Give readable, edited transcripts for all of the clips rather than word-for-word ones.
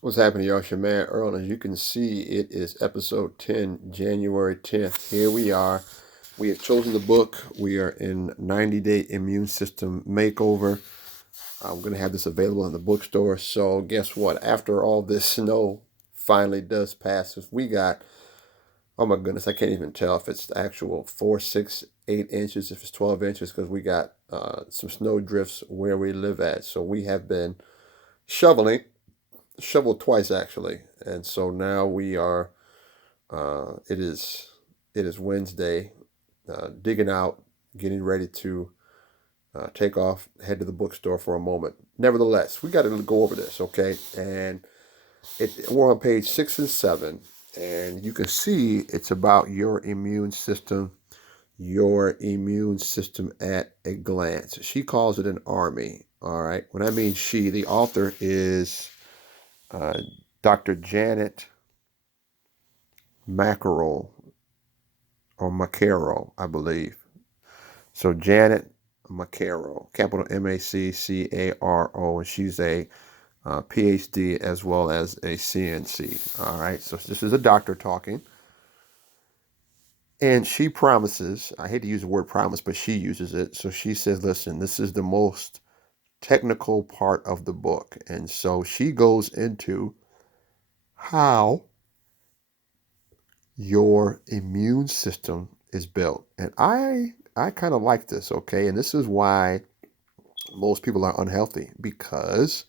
What's happening, y'all? It's your man Earl. As you can see, it is episode 10, January 10th. Here we are. We have chosen the book. We are in 90-day immune system makeover. I'm going to have this available in the bookstore. So guess what? After all this snow finally does pass, if we got, oh my goodness, I can't even tell if it's the actual 4, 6, 8 inches, if it's 12 inches, because we got some snow drifts where we live at. So we have been shoveling shoveled twice actually, and so now we are. It is Wednesday. Digging out, getting ready to take off, head to the bookstore for a moment. Nevertheless, we got to go over this, okay? And we're on page 6 and 7, and you can see it's about your immune system. Your immune system at a glance. She calls it an army. All right. When I mean she, the author is uh, Dr. Janet Mackerel or Macaro, I believe. So Janet Macaro, capital Maccaro, and she's a PhD as well as a CNC. All right, so this is a doctor talking, and she promises. I hate to use the word promise, but she uses it. So she says, "Listen, this is the most technical part of the book," and so she goes into how your immune system is built. And I kind of like this, okay? And this is why most people are unhealthy because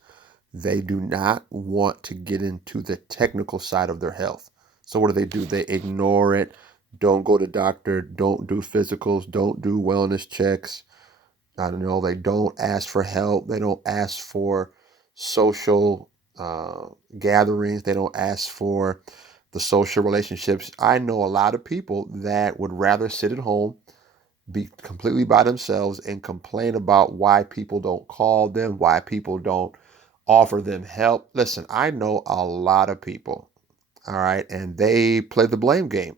they do not want to get into the technical side of their health. So what do? They ignore it. Don't go to doctor, don't do physicals, don't do wellness checks. I don't know, they don't ask for help. They don't ask for social gatherings. They don't ask for the social relationships. I know a lot of people that would rather sit at home, be completely by themselves, and complain about why people don't call them, why people don't offer them help. Listen, I know a lot of people, all right, and they play the blame game.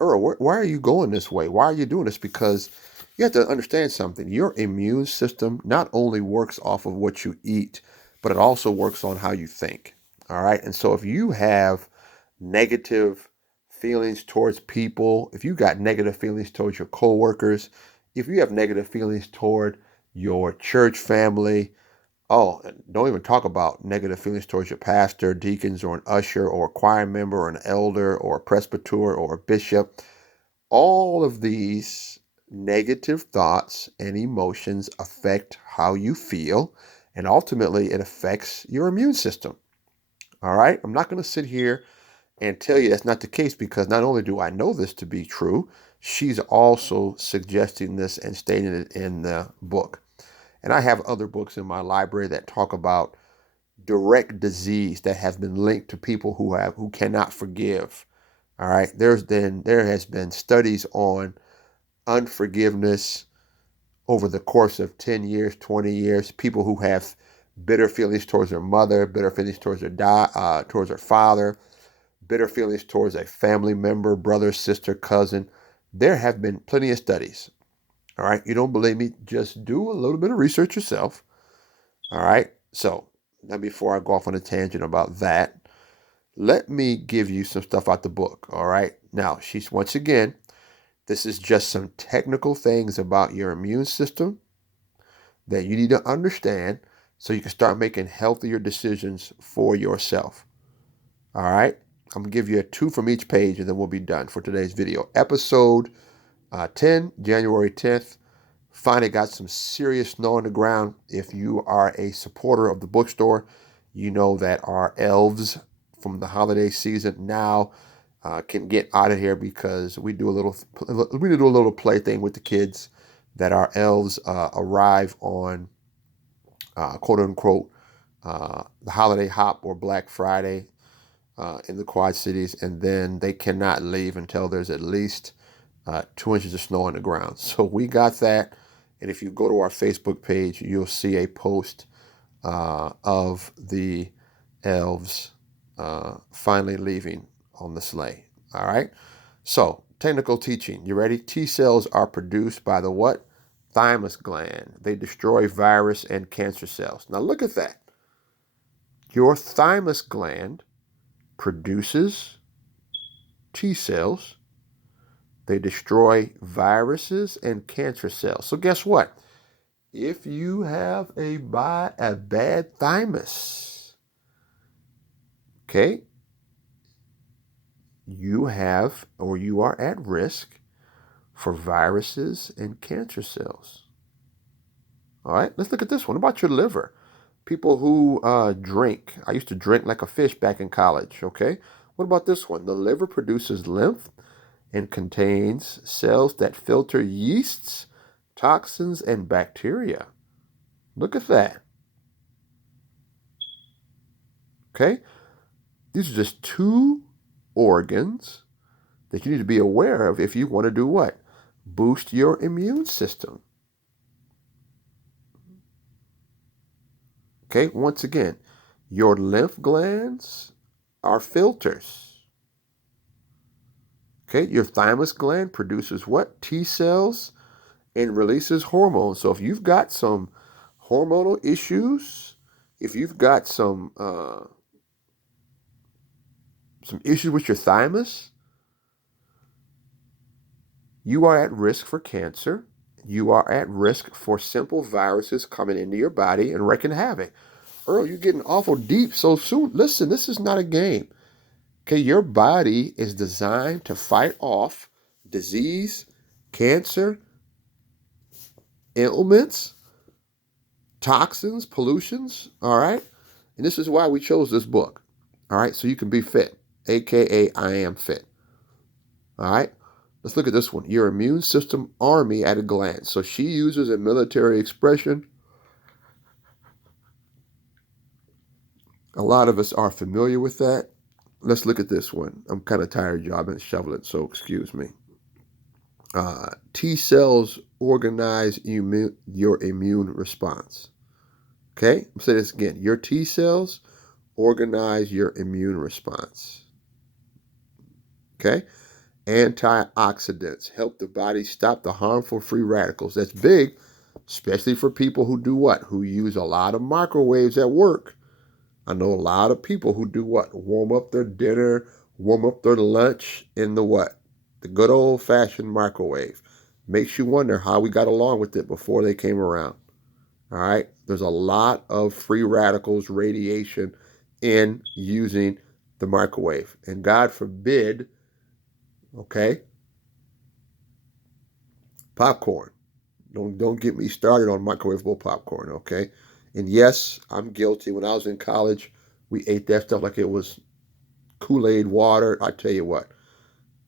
Earl, why are you going this way? Why are you doing this? Because you have to understand something. Your immune system not only works off of what you eat, but it also works on how you think. All right. And so if you have negative feelings towards people, if you got negative feelings towards your coworkers, if you have negative feelings toward your church family, oh, and don't even talk about negative feelings towards your pastor, deacons, or an usher, or a choir member, or an elder, or a presbyter, or a bishop. All of these negative thoughts and emotions affect how you feel, and ultimately it affects your immune system. All right? I'm not going to sit here and tell you that's not the case because not only do I know this to be true, she's also suggesting this and stating it in the book. And I have other books in my library that talk about direct disease that has been linked to people who cannot forgive. All right, there has been studies on unforgiveness over the course of 10 years, 20 years, people who have bitter feelings towards their mother, bitter feelings towards their father, bitter feelings towards a family member, brother, sister, cousin. There have been plenty of studies. All right, you don't believe me? Just do a little bit of research yourself. All right, so now before I go off on a tangent about that, let me give you some stuff out the book. All right, now she's once again, this is just some technical things about your immune system that you need to understand so you can start making healthier decisions for yourself. All right. I'm going to give you a two from each page and then we'll be done for today's video. Episode 10, January 10th. Finally got some serious snow on the ground. If you are a supporter of the bookstore, you know that our elves from the holiday season now can get out of here because we do a little play thing with the kids that our elves arrive on quote unquote the holiday hop or Black Friday in the Quad Cities, and then they cannot leave until there's at least 2 inches of snow on the ground. So we got that, and if you go to our Facebook page, you'll see a post of the elves finally leaving on the sleigh. All right. So technical teaching. You ready? T cells are produced by the what? Thymus gland. They destroy virus and cancer cells. Now look at that. Your thymus gland produces T cells. They destroy viruses and cancer cells. So guess what? If you have a bad thymus, okay, you have or you are at risk for viruses and cancer cells. All right, let's look at this one. What about your liver? People who drink. I used to drink like a fish back in college, okay? What about this one? The liver produces lymph and contains cells that filter yeasts, toxins, and bacteria. Look at that. Okay? These are just two organs that you need to be aware of if you want to do what? Boost your immune system. Okay, once again, your lymph glands are filters. Okay, your thymus gland produces what? T cells and releases hormones. So if you've got some hormonal issues, if you've got some issues with your thymus, you are at risk for cancer. You are at risk for simple viruses coming into your body and wreaking havoc. Earl, you're getting awful deep so soon. Listen, this is not a game. Okay, your body is designed to fight off disease, cancer, ailments, toxins, pollutions, all right? And this is why we chose this book, all right? So you can be fit, AKA I am fit, all right? Let's look at this one. Your immune system army at a glance. So she uses a military expression. A lot of us are familiar with that. Let's look at this one. I'm kind of tired, y'all. I've been shoveling, so excuse me. T cells organize your immune response. Okay, I'll say this again. Your T cells organize your immune response. Okay, antioxidants help the body stop the harmful free radicals. That's big, especially for people who do what? Who use a lot of microwaves at work. I know a lot of people who do what? Warm up their dinner, warm up their lunch in the what? The good old-fashioned microwave. Makes you wonder how we got along with it before they came around. All right? There's a lot of free radicals, radiation in using the microwave. And God forbid, okay, popcorn. Don't get me started on microwavable popcorn, okay? And yes, I'm guilty. When I was in college, we ate that stuff like it was Kool-Aid water. I tell you what.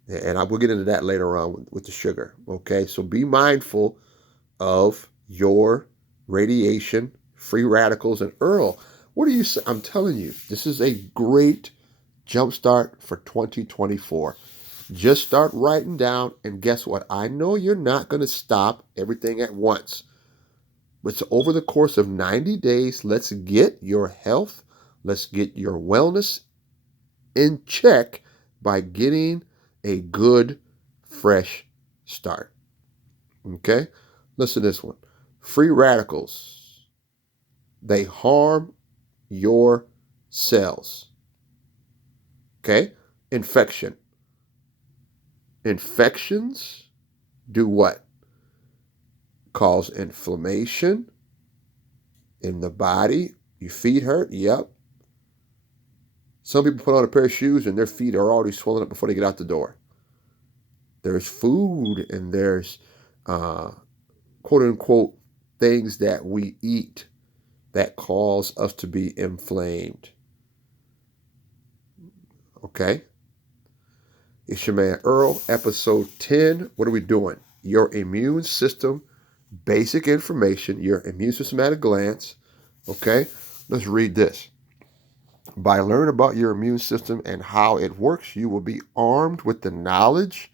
And I will get into that later on with the sugar, okay? So be mindful of your radiation, free radicals, and Earl. What do you say? I'm telling you, this is a great jumpstart for 2024. Just start writing down, and guess what? I know you're not going to stop everything at once. But over the course of 90 days, let's get your health, let's get your wellness in check by getting a good, fresh start. Okay? Listen to this one. Free radicals, they harm your cells. Okay? Infection. Infections do what? Cause inflammation in the body. Your feet hurt? Yep. Some people put on a pair of shoes and their feet are already swollen up before they get out the door. There's food and there's quote unquote things that we eat that cause us to be inflamed. Okay? It's your man Earl, episode 10. What are we doing? Your immune system, basic information, your immune system at a glance. Okay? Let's read this. By learning about your immune system and how it works, you will be armed with the knowledge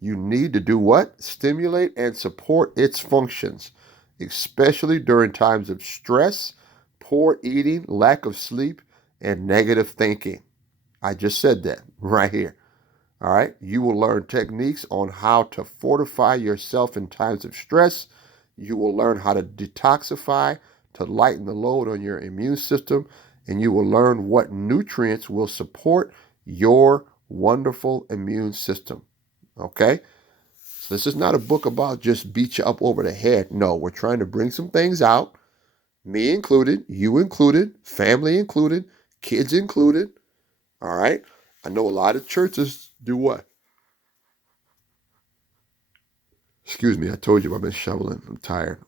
you need to do what? Stimulate and support its functions, especially during times of stress, poor eating, lack of sleep, and negative thinking. I just said that right here. All right. You will learn techniques on how to fortify yourself in times of stress. You will learn how to detoxify, to lighten the load on your immune system, and you will learn what nutrients will support your wonderful immune system. Okay? So this is not a book about just beat you up over the head. No, we're trying to bring some things out, me included, you included, family included, kids included. All right? I know a lot of churches do what? Excuse me, I told you I've been shoveling. I'm tired.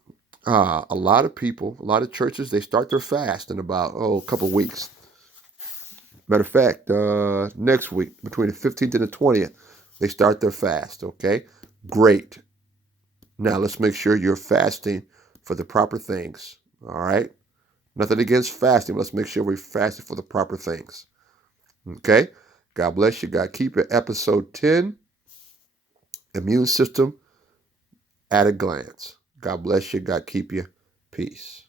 A lot of people, a lot of churches, they start their fast in about, a couple of weeks. Matter of fact, next week, between the 15th and the 20th, they start their fast, okay? Great. Now let's make sure you're fasting for the proper things, all right? Nothing against fasting. Let's make sure we're fasting for the proper things, okay? God bless you. God keep it. Episode 10, Immune System at a Glance. God bless you. God keep you. Peace.